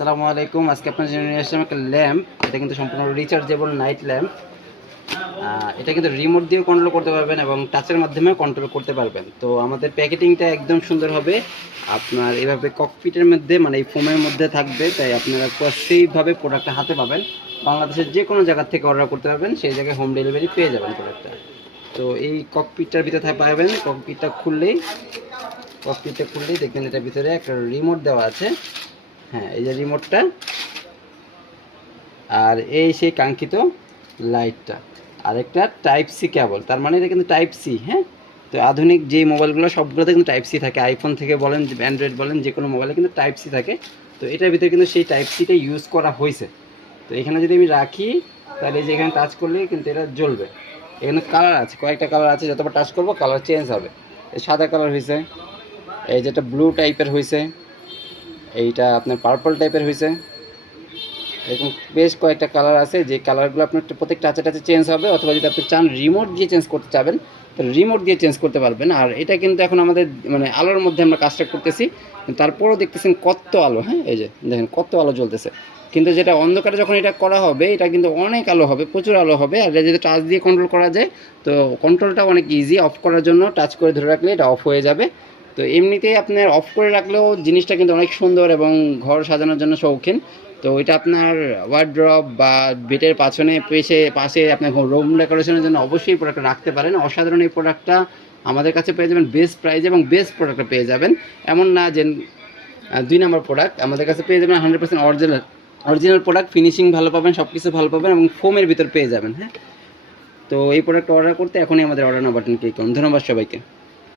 আসসালামু আলাইকুম। আজকে আপনার জন্য নিয়ে আসলাম একটা ল্যাম্প। এটা কিন্তু সম্পূর্ণ রিচার্জেবল নাইট ল্যাম্প। এটা কিন্তু রিমোট দিয়েও কন্ট্রোল করতে পারবেন এবং টাচের মাধ্যমেও কন্ট্রোল করতে পারবেন। তো আমাদের প্যাকেটিংটা একদম সুন্দর হবে। আপনার এভাবে ককপিটের মধ্যে মানে এই ফোমের মধ্যে থাকবে, তাই আপনারা সেইভাবে প্রোডাক্টটা হাতে পাবেন। বাংলাদেশের যে কোনো জায়গা থেকে অর্ডার করতে পারবেন, সেই জায়গায় হোম ডেলিভারি পেয়ে যাবেন প্রোডাক্টটা। তো এই ককপিটটার ভিতরে পাবেন, ককপিটটা খুললেই দেখবেন এটার ভিতরে একটা রিমোট দেওয়া আছে। হ্যাঁ, এই যে রিমোটটা, আর এই সেই কাঙ্ক্ষিত লাইটটা, আর একটা টাইপ সি কেবল। তার মানে এটা কিন্তু টাইপ সি। হ্যাঁ, তো আধুনিক যে মোবাইলগুলো সবগুলোতে কিন্তু টাইপ সি থাকে। আইফোন থেকে বলেন, অ্যান্ড্রয়েড বলেন, যে কোনো মোবাইলে কিন্তু টাইপ সি থাকে। তো এটার ভিতরে কিন্তু সেই টাইপ সিটা ইউজ করা হয়েছে। তো এখানে যদি আমি রাখি, তাহলে এই যে এখানে টাচ করলেই কিন্তু এটা জ্বলবে। এখানে কালার আছে, কয়েকটা কালার আছে, যতবার টাচ করবো কালার চেঞ্জ হবে। এই সাদা কালার হয়েছে, এই যেটা ব্লু টাইপের হয়েছে, এইটা আপনার পার্পল টাইপের হয়েছে। এরকম বেশ কয়েকটা কালার আছে, যে কালারগুলো আপনার প্রত্যেক টাচে টাচে চেঞ্জ হবে, অথবা যদি আপনি চান রিমোট দিয়ে চেঞ্জ করতে চাবেন, তো রিমোট দিয়ে চেঞ্জ করতে পারবেন। আর এটা কিন্তু এখন আমাদের মানে আলোর মধ্যে আমরা কাজটা করতেছি, তারপরেও দেখতেছেন কত আলো। হ্যাঁ, এই যে দেখেন কত আলো জ্বলতেছে। কিন্তু যেটা অন্ধকারে যখন এটা করা হবে, এটা কিন্তু অনেক আলো হবে, প্রচুর আলো হবে। আর যদি টাচ দিয়ে কন্ট্রোল করা যায়, তো কন্ট্রোলটা অনেক ইজি। অফ করার জন্য টাচ করে ধরে রাখলে এটা অফ হয়ে যাবে। তো এমনিতেই আপনার অফ করে রাখলেও জিনিসটা কিন্তু অনেক সুন্দর এবং ঘর সাজানোর জন্য শৌখিন। তো এটা আপনার ওয়ার্ড্রপ বা বেডের পাশে আপনার রুম ডেকোরেশনের জন্য অবশ্যই প্রোডাক্টটা রাখতে পারেন। অসাধারণ এই প্রোডাক্টটা আমাদের কাছে পেয়ে যাবেন বেস্ট প্রাইস, এবং বেস্ট প্রোডাক্টটা পেয়ে যাবেন। এমন না যে 2 নম্বর প্রোডাক্ট, আমাদের কাছে পেয়ে যাবেন 100% অরিজিনাল প্রোডাক্ট। ফিনিশিং ভালো পাবেন, সব কিছু ভালো পাবেন, এবং ফোমের ভিতর পেয়ে যাবেন। হ্যাঁ, তো এই প্রোডাক্ট অর্ডার করতে এখনই আমাদের অর্ডার নাও বাটন ক্লিক করুন। ধন্যবাদ সবাইকে।